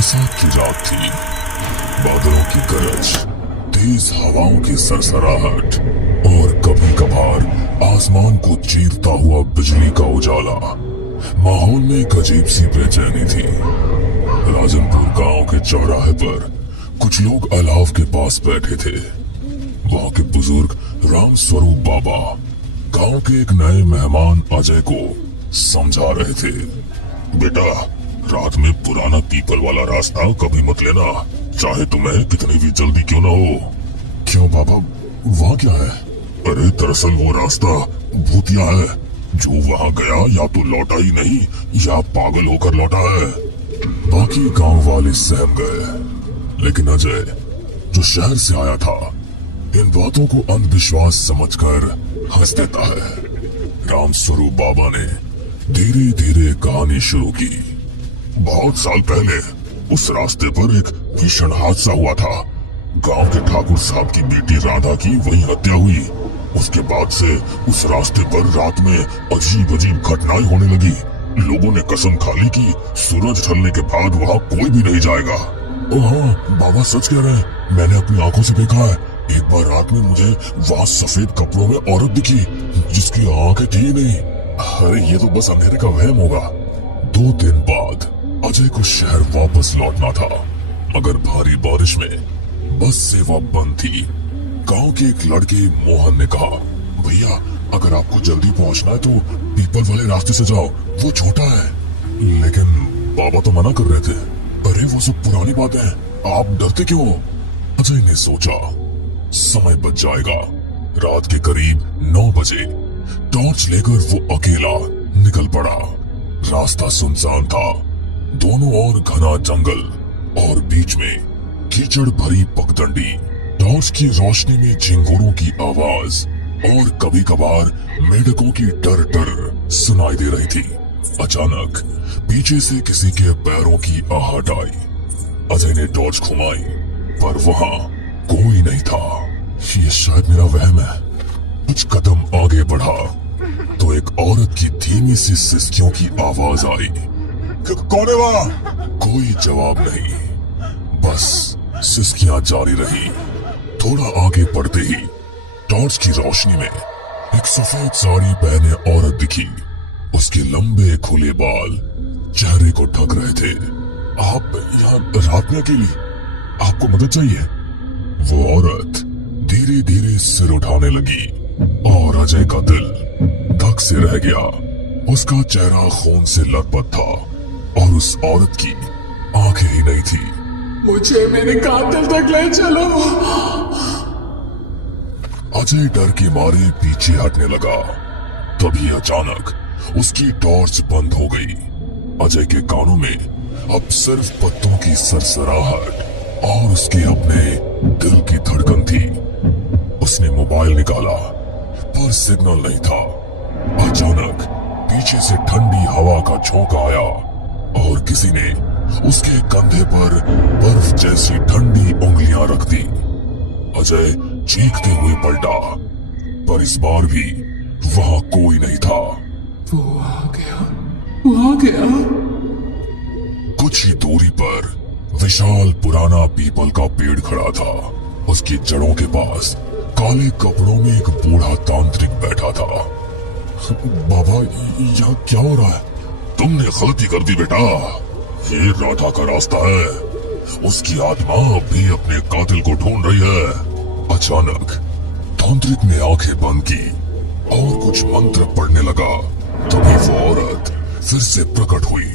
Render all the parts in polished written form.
बरसात की रात थी। बादलों की गरज, तेज हवाओं की सरसराहट और कभी कभार आसमान को चीरता हुआ बिजली का उजाला। माहौल में एक अजीब सी बेचैनी थी। राजनपुर गांव के चौराहे पर कुछ लोग अलाव के पास बैठे थे। वहां के बुजुर्ग राम स्वरूप बाबा गांव के एक नए मेहमान अजय को समझा रहे थे। बेटा, रात में पुराना पीपल वाला रास्ता कभी मत लेना, चाहे तुम्हें कितनी भी जल्दी क्यों ना हो। क्यों बाबा, वहाँ क्या है? अरे दरअसल वो रास्ता भूतिया है। जो वहाँ गया या तो लौटा ही नहीं या पागल होकर लौटा है। बाकी गांव वाले सहम गए, लेकिन अजय जो शहर से आया था इन बातों को अंधविश्वास समझकर हंस देता है। राम स्वरूप बाबा ने धीरे धीरे कहानी शुरू की। बहुत साल पहले उस रास्ते पर एक भीषण हादसा हुआ था। गांव के ठाकुर साहब की बेटी राधा की वहीं हत्या हुई। उसके बाद से उस रास्ते पर रात में अजीब अजीब घटनाएं होने लगी। लोगों ने कसम खा ली कि सूरज ढलने के बाद वहाँ कोई भी नहीं जाएगा। हाँ, बाबा सच कह रहे हैं, मैंने अपनी आंखों से देखा है। एक बार रात में मुझे वहाँ सफेद कपड़ों में औरत दिखी जिसकी आंखें थी ही नहीं। अरे ये तो बस अंधेरे का वहम होगा। 2 दिन बाद अजय को शहर वापस लौटना था, मगर भारी बारिश में बस सेवा बंद थी। गांव के एक लड़के मोहन ने कहा, भैया अगर आपको जल्दी पहुंचना है तो पीपल वाले रास्ते से जाओ, वो छोटा है। लेकिन बाबा तो मना कर रहे थे। अरे वो सब पुरानी बातें हैं, आप डरते क्यों? अजय ने सोचा समय बच जाएगा। रात के करीब 9 बजे टॉर्च लेकर वो अकेला निकल पड़ा। रास्ता सुनसान था, दोनों ओर घना जंगल और बीच में कीचड़ भरी पगडंडी। टॉर्च की रोशनी में झिंगुरों की आवाज और कभी कभार मेढकों की टर टर सुनाई दे रही थी। अचानक पीछे से किसी के पैरों की आहट आई। अजय ने टॉर्च घुमाई पर वहां कोई नहीं था। ये शायद मेरा वहम है। कुछ कदम आगे बढ़ा तो एक औरत की धीमी सी सिसकियों की आवाज आई। कौन है वहाँ? कोई जवाब नहीं, बस सिसकियां जारी रही। थोड़ा आगे बढ़ते ही टॉर्च की रोशनी में एक सफेद साड़ी पहने औरत दिखी। उसके लंबे खुले बाल चेहरे को ढक रहे थे। आप यहाँ रात में अकेली? आपको मदद चाहिए? वो औरत धीरे धीरे सिर उठाने लगी और अजय का दिल धक से रह गया। उसका चेहरा खून से लथपथ था और उस औरत की आंखें ही नहीं थी। मुझे मेरे कातिल तक ले चलो। अजय डर के मारे पीछे हटने लगा। तभी अचानक उसकी टॉर्च बंद हो गई। अजय के कानों में अब सिर्फ पत्तों की सरसराहट और उसके अपने दिल की धड़कन थी। उसने मोबाइल निकाला पर सिग्नल नहीं था। अचानक पीछे से ठंडी हवा का झोंका आया और किसी ने उसके कंधे पर बर्फ जैसी ठंडी उंगलियां रख दी। अजय चीखते हुए पलटा पर इस बार भी वहां कोई नहीं था। वो आ गया, वो आ गया। कुछ ही दूरी पर विशाल पुराना पीपल का पेड़ खड़ा था। उसकी जड़ों के पास काले कपड़ों में एक बूढ़ा तांत्रिक बैठा था। बाबा, यहाँ क्या हो रहा है? तुमने गलती कर दी बेटा। ये राधा का रास्ता है। उसकी आत्मा भी अपने कातिल को ढूंढ रही है। अचानक तांत्रिक ने आंखें बंद की और कुछ मंत्र पढ़ने लगा। तभी वो औरत फिर से प्रकट हुई,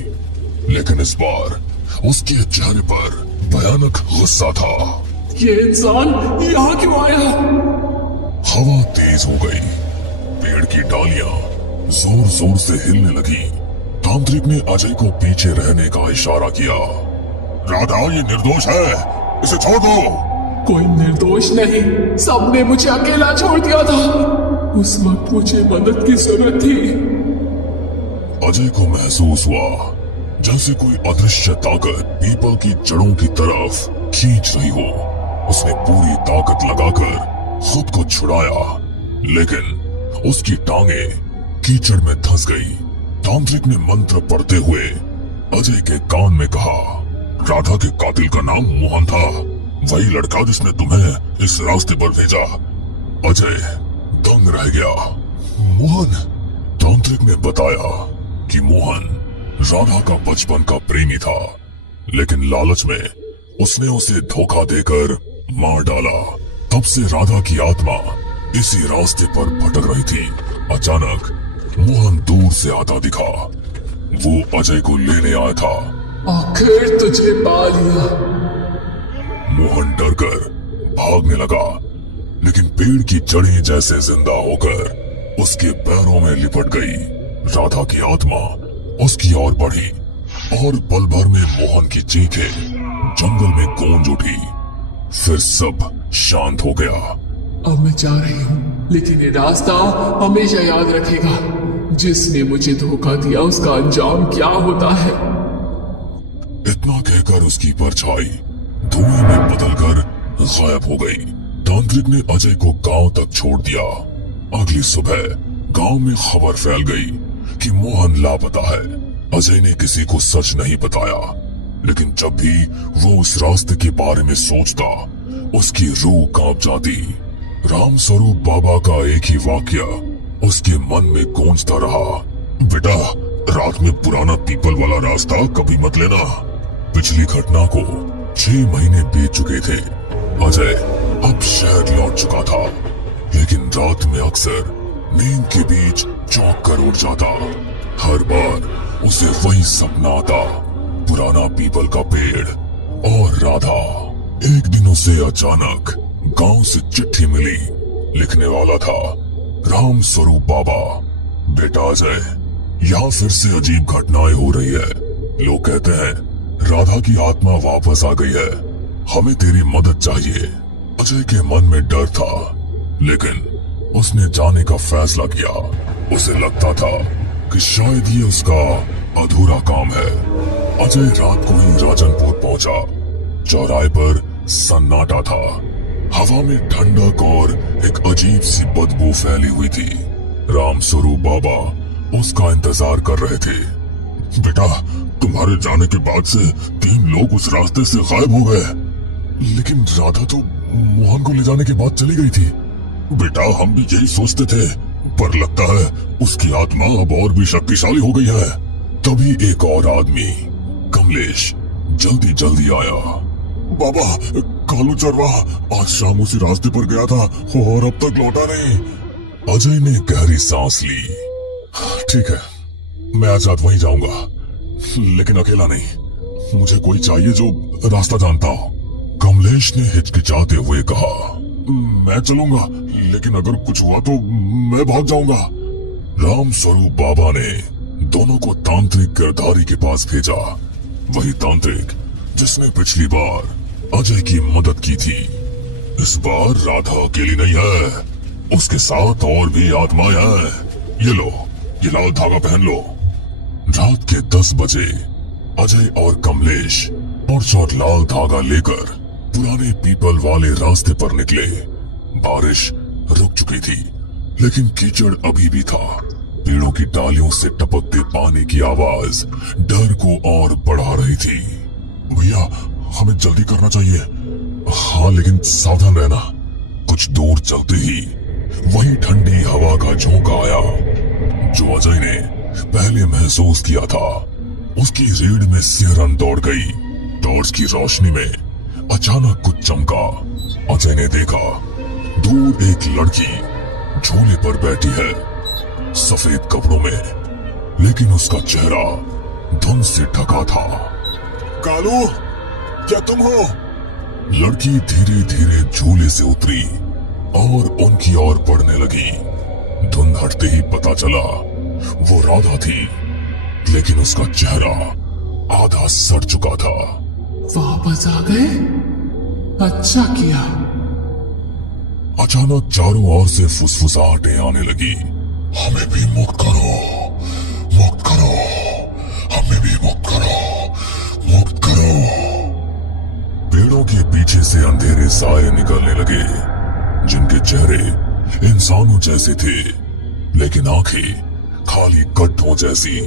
लेकिन इस बार उसके चेहरे पर भयानक गुस्सा था। ये इंसान यहाँ क्यों आया? हवा तेज हो गई, पेड़ की डालियां जोर जोर से हिलने लगी। तांत्रिक ने अजय को पीछे रहने का इशारा किया। राधा ये निर्दोष है, इसे छोड़ दो। कोई निर्दोष नहीं, सबने मुझे अकेला छोड़ दिया था। उस वक्त मुझे मदद की जरूरत थी। अजय को महसूस हुआ जैसे कोई अदृश्य ताकत पीपल की जड़ों की तरफ खींच रही हो। उसने पूरी ताकत लगाकर खुद को छुड़ाया, लेकिन उसकी टांगें कीचड़ में धंस गई। तांत्रिक ने मंत्र पढ़ते हुए अजय के कान में कहा, राधा के कातिल का नाम मोहन था, वही लड़का जिसने तुम्हें इस रास्ते पर भेजा। अजय दंग रह गया। मोहन? तांत्रिक ने बताया कि मोहन राधा का बचपन का प्रेमी था, लेकिन लालच में उसने उसे धोखा देकर मार डाला। तब से राधा की आत्मा इसी रास्ते पर भटक रही थी। अचानक मोहन दूर से आता दिखा। वो अजय को लेने आया था। आखिर तुझे पा लिया। मोहन डरकर भागने लगा, लेकिन पेड़ की जड़ें जैसे जिंदा होकर उसके पैरों में लिपट गई। राधा की आत्मा उसकी ओर बढ़ी और पल भर में मोहन की चीखें जंगल में गूंज उठी। फिर सब शांत हो गया। अब मैं जा रही हूँ, लेकिन ये रास्ता हमेशा याद रखेगा। जिसने मुझे धोखा दिया उसका अंजाम क्या होता है। इतना कहकर उसकी परछाई धुएं में बदलकर गायब हो गई। तांत्रिक ने अजय को गांव तक छोड़ दिया। अगली सुबह गांव में खबर फैल गई कि मोहन लापता है। अजय ने किसी को सच नहीं बताया, लेकिन जब भी वो उस रास्ते के बारे में सोचता, उसकी रूह कांप जाती। राम स्वरूप बाबा का एक ही वाक्य उसके मन में गूंजता रहा। बेटा, रात में पुराना पीपल वाला रास्ता कभी मत लेना। पिछली घटना को 6 महीने बीत चुके थे। अजय अब शहर लौट चुका था, लेकिन रात में अक्सर नींद के बीच चौंक कर उठ जाता। हर बार उसे वही सपना आता, पुराना पीपल का पेड़ और राधा। एक दिन उसे अचानक गांव से चिट्ठी मिली। लिखने वाला था राम स्वरूप बाबा। बेटा अजय, यहाँ फिर से अजीब घटनाएं हो रही है। लोग कहते हैं राधा की आत्मा वापस आ गई है। हमें तेरी मदद चाहिए। अजय के मन में डर था, लेकिन उसने जाने का फैसला किया। उसे लगता था कि शायद ये उसका अधूरा काम है। अजय रात को ही राजनपुर पहुंचा। चौराहे पर सन्नाटा था। हवा में ठंडक और एक अजीब सी बदबू फैली हुई थी। राम स्वरूप बाबा उसका इंतजार कर रहे थे। बेटा, तुम्हारे जाने के बाद से 3 लोग उस रास्ते से गायब हो गए। लेकिन राधा तो मोहन को ले जाने के बाद चली गई थी। बेटा, हम भी यही सोचते थे, पर लगता है उसकी आत्मा अब और भी शक्तिशाली हो गई है। तभी एक और आदमी, कमलेश, जल्दी जल्दी आया। बाबा, कालू चरवाहा आज शाम उसी रास्ते पर गया था और अब तक लौटा नहीं। अजय ने गहरी सांस ली। ठीक है, मैं आज रात वहीं जाऊंगा, लेकिन अकेला नहीं। मुझे कोई चाहिए जो रास्ता जानता हो। कमलेश ने हिचकिचाते हुए कहा, मैं चलूंगा, लेकिन अगर कुछ हुआ तो मैं भाग जाऊंगा। राम स्वरूप बाबा ने दोनों को तांत्रिक गिरधारी के पास भेजा। वही तांत्रिक जिसने पिछली बार अजय की मदद की थी। इस बार राधा अकेली नहीं है, उसके साथ और भी आत्माएं हैं। ये लो, ये लाल धागा पहन लो। रात के 10 बजे अजय और कमलेश टॉर्च और लाल धागा लेकर पुराने पीपल वाले रास्ते पर निकले। बारिश रुक चुकी थी, लेकिन कीचड़ अभी भी था। पेड़ों की डालियों से टपकते पानी की आवाज डर को और बढ़ा रही थी। भैया, हमें जल्दी करना चाहिए। हाँ, लेकिन सावधान रहना। कुछ दूर चलते ही वही ठंडी हवा का झोंका आया जो अजय ने पहले महसूस किया था। उसकी रीढ़ में सिहरन दौड़ गई। टॉर्च की रोशनी में अचानक कुछ चमका। अजय ने देखा, दूर एक लड़की झूले पर बैठी है, सफेद कपड़ों में, लेकिन उसका चेहरा धुंध से ढका था। कालू, क्या तुम हो? लड़की धीरे धीरे झूले से उतरी और उनकी ओर बढ़ने लगी। धुंध हटते ही पता चला वो राधा थी, लेकिन उसका चेहरा आधा सड़ चुका था। वापस आ गए? अच्छा किया। अचानक चारों ओर से फुसफुसाहटें आने लगी। हमें भी मुक्त करो, मुक्त करो, हमें भी मुक्त करो, मुक्त करो। पेड़ों के पीछे से अंधेरे साए निकलने लगे, जिनके चेहरे इंसानों जैसे थे, लेकिन आंखें खाली गड्ढों जैसी।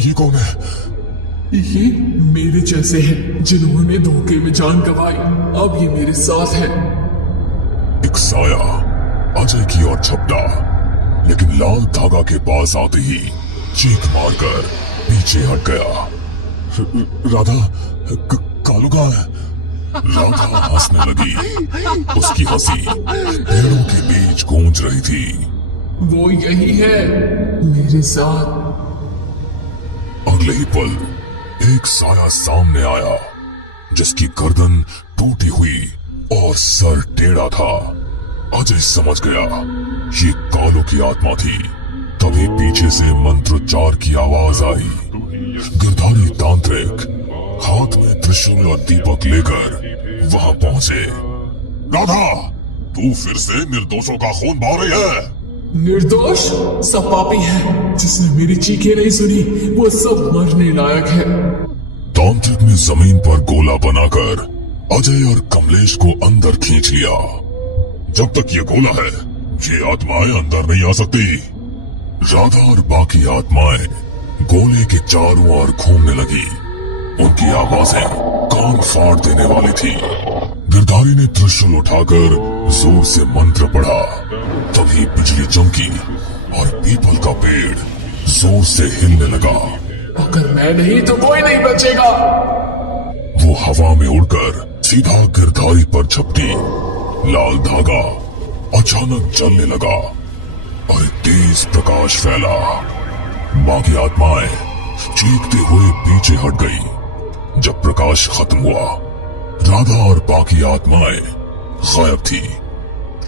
ये कौन है? ये मेरे जैसे हैं जिन्होंने धोखे में जान गंवाई, अब ये मेरे साथ है। एक साया अजय की ओर झपटा, लेकिन लाल धागा के पास आते ही चीख मारकर पीछे हट गया। राधा, कालू कहाँ है? राधा हंसने लगी। उसकी हंसी पेड़ों के बीच गूंज रही थी। वो यही है मेरे साथ। अगले ही पल एक साया सामने आया, जिसकी गर्दन टूटी हुई और सर टेढ़ा था। अजय समझ गया ये कालू की आत्मा थी। तभी पीछे से मंत्रोच्चार की आवाज आई। गिरधारी तांत्रिक हाथ में त्रिशूल और दीपक लेकर वहां पहुंचे। राधा, तू फिर से निर्दोषों का खून बहा रही है। निर्दोष? सब पापी है। जिसने मेरी चीखें नहीं सुनी वो सब मरने लायक है। तांत्रिक ने जमीन पर गोला बनाकर अजय और कमलेश को अंदर खींच लिया। जब तक ये गोला है, ये आत्माएं अंदर नहीं आ सकती। राधा और बाकी आत्माएं गोले के चारों ओर घूमने लगी। उनकी आवाजें कान फाड़ देने वाली थी। गिरधारी ने त्रिशूल उठाकर जोर से मंत्र पढ़ा। तभी बिजली चमकी और पीपल का पेड़ जोर से हिलने लगा। अगर मैं नहीं तो कोई नहीं बचेगा। वो हवा में उड़कर सीधा गिरधारी पर झपटी। लाल धागा अचानक जलने लगा और एक तेज प्रकाश फैला। बाकी आत्माएं चीखते हुए पीछे हट गई। जब प्रकाश खत्म हुआ, राधा और बाकी आत्माएं गायब थी,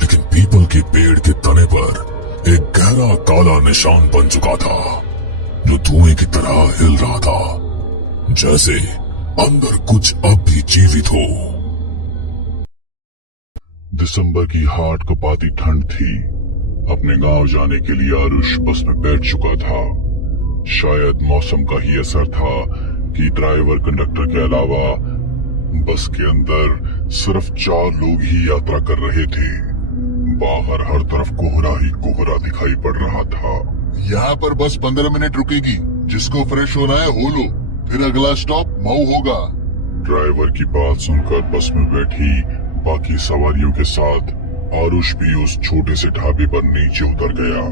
लेकिन पीपल के पेड़ के तने पर एक गहरा काला निशान बन चुका था, जो धुएं की तरह हिल रहा था, जैसे अंदर कुछ अब भी जीवित हो। दिसंबर की हाट कपाती ठंड थी। अपने गांव जाने के लिए आरुष बस में बैठ चुका था। शायद मौसम का ही असर था कि ड्राइवर कंडक्टर के अलावा बस के अंदर सिर्फ 4 लोग ही यात्रा कर रहे थे। बाहर हर तरफ कोहरा ही कोहरा दिखाई पड़ रहा था। यहाँ पर बस 15 मिनट रुकेगी। जिसको फ्रेश होना है हो लो, फिर अगला स्टॉप मऊ होगा। ड्राइवर की बात सुनकर बस में बैठी बाकी सवारियों के साथ आरुष भी उस छोटे से ढाबे पर नीचे उतर गया।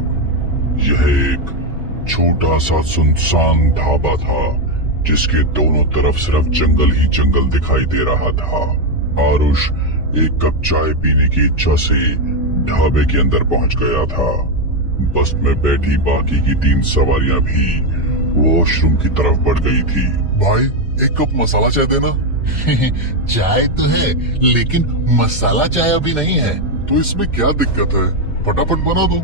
यह एक छोटा सा सुनसान ढाबा था, जिसके दोनों तरफ सिर्फ जंगल ही जंगल दिखाई दे रहा था। आरुष एक कप चाय पीने की इच्छा से ढाबे के अंदर पहुंच गया था। बस में बैठी बाकी की 3 सवारियां भी वॉशरूम की तरफ बढ़ गई थी। भाई, एक कप मसाला चाय देना। चाय तो है, लेकिन मसाला चाय अभी नहीं है। तो इसमें क्या दिक्कत है, फटाफट बना दो।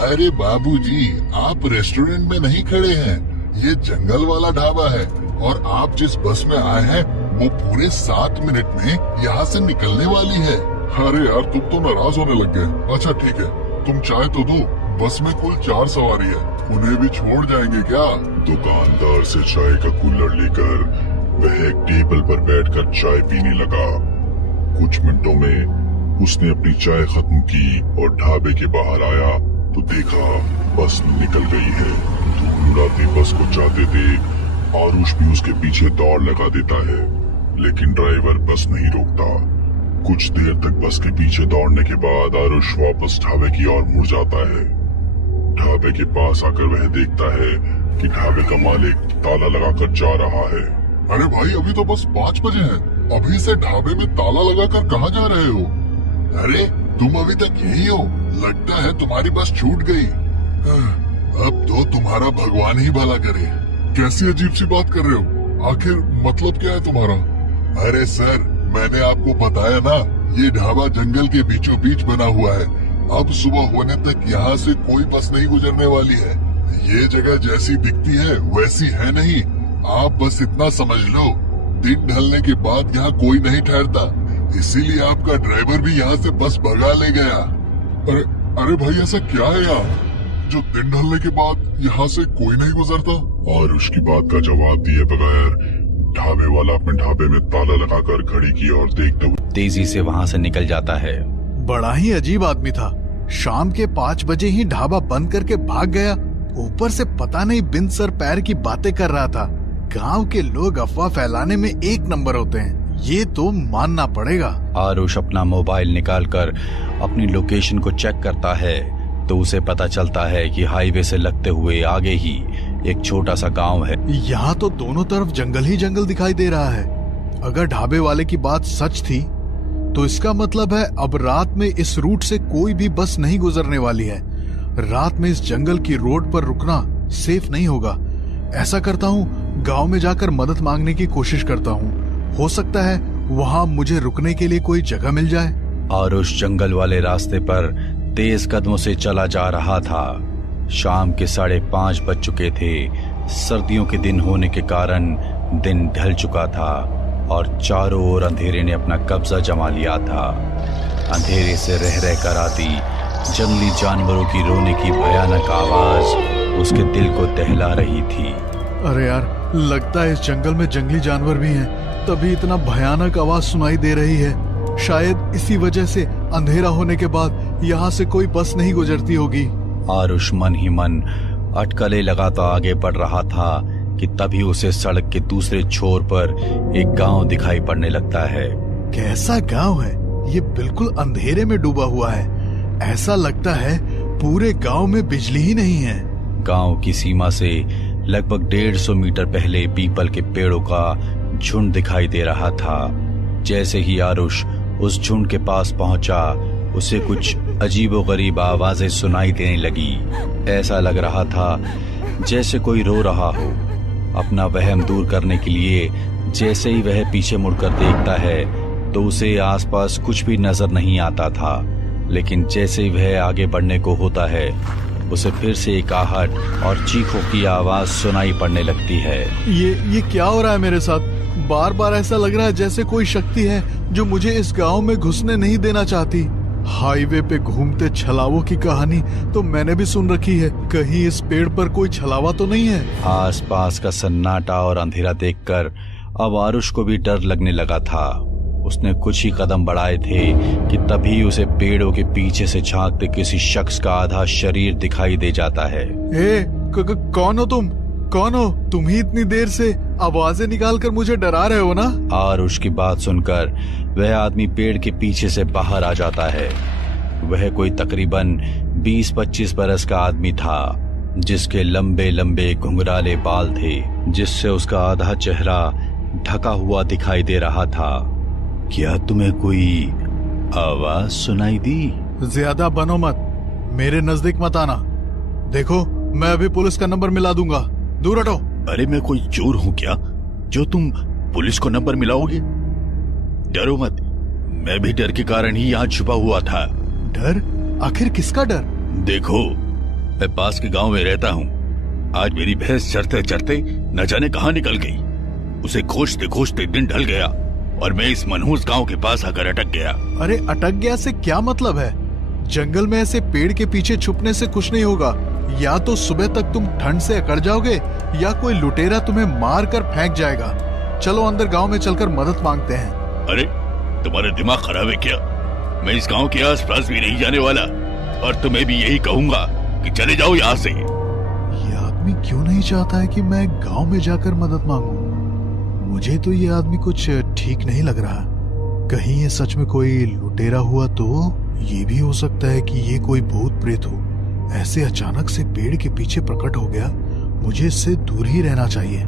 अरे बाबूजी, आप रेस्टोरेंट में नहीं खड़े हैं, ये जंगल वाला ढाबा है और आप जिस बस में आए हैं वो पूरे 7 मिनट में यहाँ से निकलने वाली है। अरे यार, तुम तो नाराज होने लग गए। अच्छा ठीक है, तुम चाय तो दो। बस में कुल 4 सवारी है, उन्हें भी छोड़ जाएंगे क्या? दुकानदार से चाय का कूलर लेकर वह एक टेबल पर बैठकर चाय पीने लगा। कुछ मिनटों में उसने अपनी चाय खत्म की और ढाबे के बाहर आया तो देखा बस निकल गई है। धूल उड़ाती बस को जाते देख आरुष भी उसके पीछे दौड़ लगा देता है, लेकिन ड्राइवर बस नहीं रोकता। कुछ देर तक बस के पीछे दौड़ने के बाद आरुष वापस ढाबे की ओर मुड़ जाता है। ढाबे के पास आकर वह देखता है कि ढाबे का मालिक ताला लगाकर जा रहा है। अरे भाई, अभी तो बस 5 बजे हैं। अभी से ढाबे में ताला लगाकर कहाँ जा रहे हो? अरे तुम अभी तक यही हो? लगता है तुम्हारी बस छूट गई। अब तो तुम्हारा भगवान ही भला करे। कैसी अजीब सी बात कर रहे हो? आखिर मतलब क्या है तुम्हारा? अरे सर, मैंने आपको बताया ना, ये ढाबा जंगल के बीचों बीच बना हुआ है। अब सुबह होने तक यहाँ से कोई बस नहीं गुजरने वाली है। ये जगह जैसी दिखती है वैसी है नहीं। आप बस इतना समझ लो, दिन ढलने के बाद यहाँ कोई नहीं ठहरता, इसीलिए आपका ड्राइवर भी यहाँ से बस भगा ले गया। अरे भाई, ऐसा क्या है यहाँ जो दिन ढलने के बाद यहाँ से कोई नहीं गुजरता? और उसकी बात का जवाब दिए बगैर ढाबे वाला अपने ढाबे में ताला लगाकर घड़ी की ओर देखते हुए तेजी से वहाँ से निकल जाता है। बड़ा ही अजीब आदमी था। शाम के 5 बजे ही ढाबा बंद करके भाग गया। ऊपर से पता नहीं बिन सर पैर की बातें कर रहा था। गांव के लोग अफवाह फैलाने में एक नंबर होते हैं, ये तो मानना पड़ेगा। आरुष अपना मोबाइल निकालकर अपनी लोकेशन को चेक करता है तो उसे पता चलता है कि हाईवे से लगते हुए आगे ही एक छोटा सा गांव है। यहाँ तो दोनों तरफ जंगल ही जंगल दिखाई दे रहा है। अगर ढाबे वाले की बात सच थी तो इसका मतलब है अब रात में इस रूट से कोई भी बस नहीं गुजरने वाली है। रात में इस जंगल की रोड पर रुकना सेफ नहीं होगा। ऐसा करता हूँ, गांव में जाकर मदद मांगने की कोशिश करता हूँ। हो सकता है वहाँ मुझे रुकने के लिए कोई जगह मिल जाए। आरुष जंगल वाले रास्ते पर तेज कदमों से चला जा रहा था। शाम के 5:30 बज चुके थे। सर्दियों के दिन होने के कारण दिन ढल चुका था और चारों ओर अंधेरे ने अपना कब्जा जमा लिया था। अंधेरे से रह रह कर आती जंगली जानवरों की रोने की भयानक आवाज उसके दिल को दहला रही थी। अरे यार, लगता है इस जंगल में जंगली जानवर भी हैं, तभी इतना भयानक आवाज सुनाई दे रही है। शायद इसी वजह से अंधेरा होने के बाद यहाँ से कोई बस नहीं गुजरती होगी। आरुष मन ही मन अटकलें लगाता आगे बढ़ रहा था कि तभी उसे सड़क के दूसरे छोर पर एक गांव दिखाई पड़ने लगता है। कैसा गांव है ये? बिल्कुल अंधेरे में डूबा हुआ है। ऐसा लगता है पूरे गांव में बिजली ही नहीं है। गांव की सीमा से लगभग 150 मीटर पहले पीपल के पेड़ों का झुंड दिखाई दे रहा था। जैसे ही आरुष उस झुंड के पास पहुंचा, उसे कुछ अजीबोगरीब आवाजें सुनाई देने लगी। ऐसा लग रहा था जैसे कोई रो रहा हो। अपना वहम दूर करने के लिए जैसे ही वह पीछे मुड़कर देखता है तो उसे आसपास कुछ भी नजर नहीं आता था। लेकिन जैसे ही वह आगे बढ़ने को होता है, उसे फिर से एक आहट और चीखों की आवाज सुनाई पड़ने लगती है। ये क्या हो रहा है मेरे साथ? बार बार ऐसा लग रहा है जैसे कोई शक्ति है जो मुझे इस गांव में घुसने नहीं देना चाहती। हाईवे पे घूमते छलावों की कहानी तो मैंने भी सुन रखी है। कहीं इस पेड़ पर कोई छलावा तो नहीं है? आसपास का सन्नाटा और अंधेरा देखकर अब आरुष को भी डर लगने लगा था। उसने कुछ ही कदम बढ़ाए थे कि तभी उसे पेड़ों के पीछे से झांकते किसी शख्स का आधा शरीर दिखाई दे जाता है। कौन हो तुम? कौन हो तुम? ही इतनी देर से आवाजें निकालकर मुझे डरा रहे हो ना? आरुष की बात सुनकर वह आदमी पेड़ के पीछे से बाहर आ जाता है। वह कोई तकरीबन 20-25 बरस का आदमी था, जिसके लंबे लंबे घुंघराले बाल थे, जिससे उसका आधा चेहरा ढका हुआ दिखाई दे रहा था। क्या तुम्हें कोई आवाज सुनाई दी? ज्यादा बनो मत, मेरे नजदीक मत आना। देखो, मैं अभी पुलिस का नंबर मिला दूंगा, दूर हटो। अरे मैं कोई चोर हूँ क्या जो तुम पुलिस को नंबर मिलाओगे? डरो मत, मैं भी डर के कारण ही यहाँ छुपा हुआ था। डर? आखिर किसका डर? देखो, मैं पास के गांव में रहता हूँ। आज मेरी भैंस चरते चरते न जाने कहाँ निकल गई। उसे खोजते खोजते दिन ढल गया और मैं इस मनहूस गांव के पास आकर अटक गया। अरे अटक गया से क्या मतलब है? जंगल में ऐसे पेड़ के पीछे छुपने से कुछ नहीं होगा। या तो सुबह तक तुम ठंड से अकड़ जाओगे या कोई लुटेरा तुम्हें मार कर फेंक जाएगा। चलो अंदर गांव में चलकर मदद मांगते हैं। अरे तुम्हारा दिमाग खराब है क्या? मैं इस गांव के आसपास भी नहीं जाने वाला और तुम्हें भी यही कहूंगा कि चले जाओ यहाँ से। ये आदमी क्यों नहीं चाहता है कि मैं गांव में जाकर मदद मांगूं? मुझे तो ये आदमी कुछ ठीक नहीं लग रहा। कहीं ये सच में कोई लुटेरा हुआ तो? ये भी हो सकता है कि ये कोई भूत प्रेत हो। ऐसे अचानक से पेड़ के pीछे प्रकट हो गया, मुझे इससे दूर ही रहना चाहिए।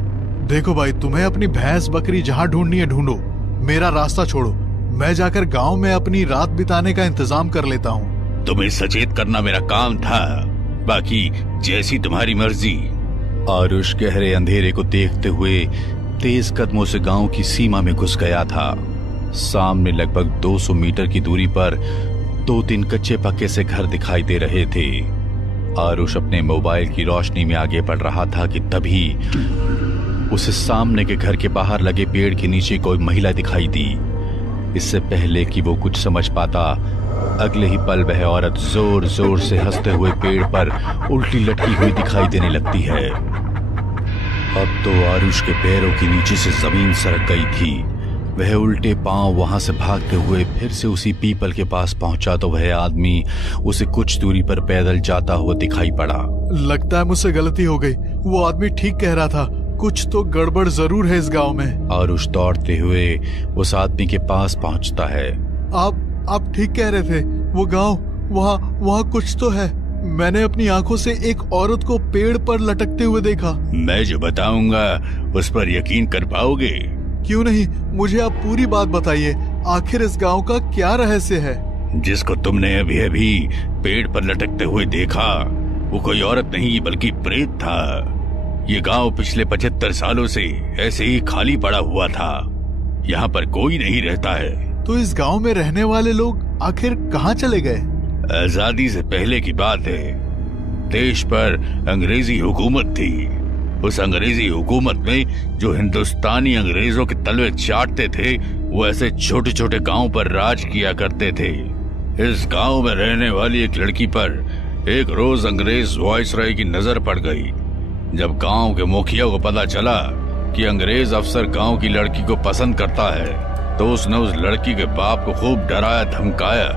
देखो भाई, तुम्हें अपनी भैंस बकरी जहाँ ढूंढनी है ढूंढो, मेरा रास्ता छोड़ो। मैं जाकर गांव में अपनी रात बिताने का इंतजाम कर लेता हूँ। तुम्हें सचेत करना मेरा काम था, बाकी जैसी तुम्हारी मर्जी। आरुष गहरे अंधेरे को देखते हुए तेज कदमों से गांव की सीमा में घुस गया था। सामने लगभग 200 मीटर की दूरी पर 2-3 कच्चे पक्के से घर दिखाई दे रहे थे। आरुष अपने मोबाइल की रोशनी में आगे बढ़ रहा था कि तभी उसे सामने के घर के बाहर लगे पेड़ के नीचे कोई महिला दिखाई दी। इससे पहले कि वो कुछ समझ पाता, अगले ही पल वह औरत जोर जोर से हंसते हुए पेड़ पर उल्टी लटकी हुई दिखाई देने लगती है। अब तो आरुष के पैरों के नीचे से जमीन सरक गई थी। वह उल्टे पांव वहां से भागते हुए फिर से उसी पीपल के पास पहुंचा तो वह आदमी उसे कुछ दूरी पर पैदल जाता हुआ दिखाई पड़ा। लगता है मुझसे गलती हो गई। वो आदमी ठीक कह रहा था, कुछ तो गड़बड़ जरूर है इस गांव में। आरुष दौड़ते हुए उस आदमी के पास पहुंचता है। आप ठीक कह रहे थे, वो गांव, वहाँ कुछ तो है। मैंने अपनी आंखों से एक औरत को पेड़ पर लटकते हुए देखा। मैं जो बताऊंगा उस पर यकीन कर पाओगे? क्यों नहीं, मुझे आप पूरी बात बताइए। आखिर इस गांव का क्या रहस्य है? जिसको तुमने अभी अभी पेड़ पर लटकते हुए देखा वो कोई औरत नहीं बल्कि प्रेत था। ये गांव पिछले 75 सालों से ऐसे ही खाली पड़ा हुआ था। यहाँ पर कोई नहीं रहता है। तो इस गांव में रहने वाले लोग आखिर कहाँ चले गए? आजादी से पहले की बात है। देश पर अंग्रेजी हुकूमत थी। उस अंग्रेजी हुकूमत में जो हिंदुस्तानी अंग्रेजों के तलवे चाटते थे वो ऐसे छोटे छोटे गांव पर राज किया करते थे। इस गांव में रहने वाली एक लड़की पर एक रोज अंग्रेज वायसराय की नजर पड़ गई। जब गांव के मुखिया को पता चला कि अंग्रेज अफसर गांव की लड़की को पसंद करता है तो उसने उस लड़की के बाप को खूब डराया धमकाया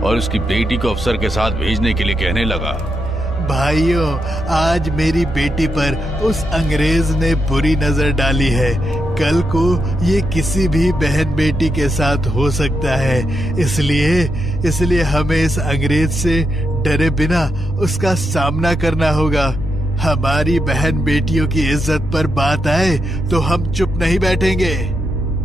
और उसकी बेटी को अफसर के साथ भेजने के लिए कहने लगा। भाइयों, आज मेरी बेटी पर उस अंग्रेज ने बुरी नजर डाली है। कल को ये किसी भी बहन बेटी के साथ हो सकता है। इसलिए हमें इस अंग्रेज से डरे बिना उसका सामना करना होगा। हमारी बहन बेटियों की इज्जत पर बात आए तो हम चुप नहीं बैठेंगे।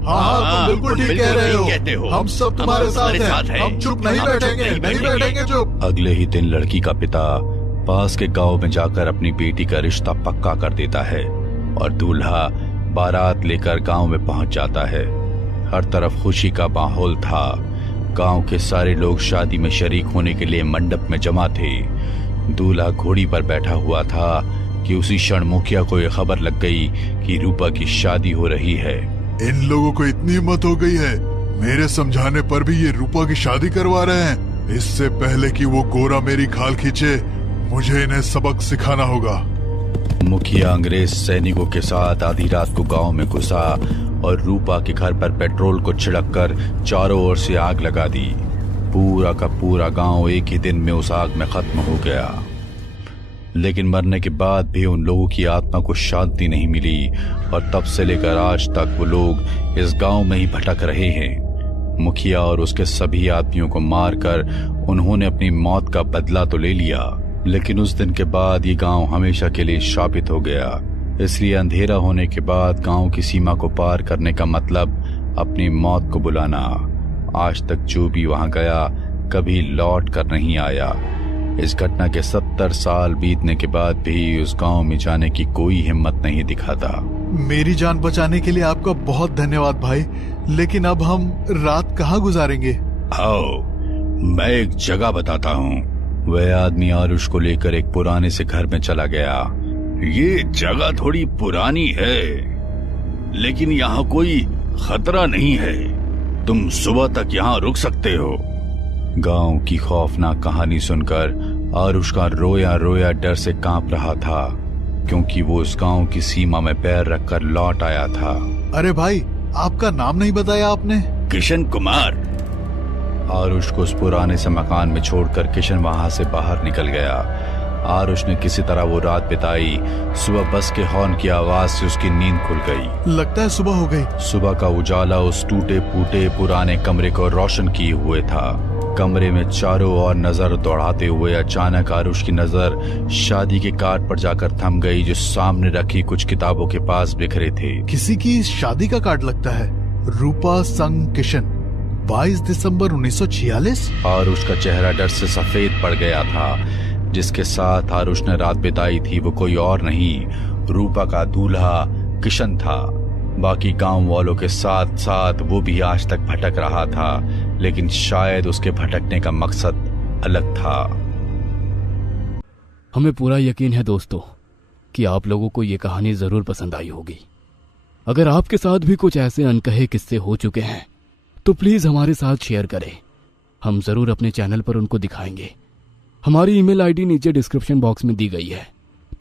हाँ, तुम बिल्कुल ठीक कह रहे हो। हम सब तुम्हारे साथ हैं। हम चुप नहीं बैठेंगे चुप। अगले ही दिन लड़की का पिता पास के गांव में जाकर अपनी बेटी का रिश्ता पक्का कर देता है और दूल्हा बारात लेकर गांव में पहुंच जाता है। हर तरफ खुशी का माहौल था। गांव के सारे लोग शादी में शरीक होने के लिए मंडप में जमा थे। दूल्हा घोड़ी पर बैठा हुआ था कि उसी क्षण मुखिया को यह खबर लग गई कि रूपा की शादी हो रही है। इन लोगों को इतनी हिम्मत हो गई है, मेरे समझाने पर भी ये रूपा की शादी करवा रहे हैं। इससे पहले कि वो गोरा मेरी खाल खींचे, मुझे इन्हें सबक सिखाना होगा। मुखिया अंग्रेज सैनिकों के साथ आधी रात को गांव में घुसा और रूपा के घर पर पेट्रोल को छिड़ककर चारों ओर से आग लगा दी। पूरा का पूरा गांव एक ही दिन में उस आग में खत्म हो गया। लेकिन मरने के बाद भी उन लोगों की आत्मा को शांति नहीं मिली और तब से लेकर आज तक वो लोग इस गांव में ही भटक रहे हैं। मुखिया और उसके सभी आदमियों को मारकर उन्होंने अपनी मौत का बदला तो ले लिया, लेकिन उस दिन के बाद ये गांव हमेशा के लिए शापित हो गया। इसलिए अंधेरा होने के बाद गांव की सीमा को पार करने का मतलब अपनी मौत को बुलाना। आज तक जो भी वहां गया कभी लौट कर नहीं आया। इस घटना के 70 साल बीतने के बाद भी उस गांव में जाने की कोई हिम्मत नहीं दिखाता। मेरी जान बचाने के लिए आपका बहुत धन्यवाद भाई, लेकिन अब हम रात कहाँ गुजारेंगे? आओ, मैं एक जगह बताता हूँ। वह आदमी आरुष को लेकर एक पुराने से घर में चला गया। ये जगह थोड़ी पुरानी है, लेकिन यहाँ कोई खतरा नहीं है। तुम सुबह तक यहाँ रुक सकते हो। गांव की खौफनाक कहानी सुनकर आरुष का रोया रोया डर से कांप रहा था, क्योंकि वो उस गांव की सीमा में पैर रखकर लौट आया था। अरे भाई, आपका नाम नहीं बताया आपने? किशन कुमार। आरुष को उस पुराने से मकान में छोड़कर किशन वहां से बाहर निकल गया। आरुष ने किसी तरह वो रात बिताई। सुबह बस के हॉर्न की आवाज से उसकी नींद खुल गई। लगता है सुबह हो गई। सुबह का उजाला उस टूटे फूटे पुराने कमरे को रोशन किए हुए था। कमरे में चारों ओर नजर दौड़ाते हुए अचानक आरुष की नजर शादी के कार्ड पर जाकर थम गई, जो सामने रखी कुछ किताबों के पास बिखरे थे। किसी की शादी का कार्ड लगता है। रूपा संग किशन, 22 दिसंबर 1946। आरुष का चेहरा डर से सफेद पड़ गया था। जिसके साथ आरुष ने रात बिताई थी वो कोई और नहीं, रूपा का दूल्हा किशन था। बाकी गांव वालों के साथ साथ वो भी आज तक भटक रहा था, लेकिन शायद उसके भटकने का मकसद अलग था। हमें पूरा यकीन है दोस्तों कि आप लोगों को ये कहानी जरूर पसंद आई होगी। अगर आपके साथ भी कुछ ऐसे अनकहे किस्से हो चुके हैं तो प्लीज हमारे साथ शेयर करें। हम जरूर अपने चैनल पर उनको दिखाएंगे। हमारी ईमेल आईडी नीचे डिस्क्रिप्शन बॉक्स में दी गई है,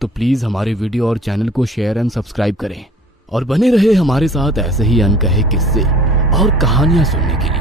तो प्लीज हमारे वीडियो और चैनल को शेयर एंड सब्सक्राइब करें और बने रहे हमारे साथ ऐसे ही अनकहे किस्से और कहानियां सुनने के लिए।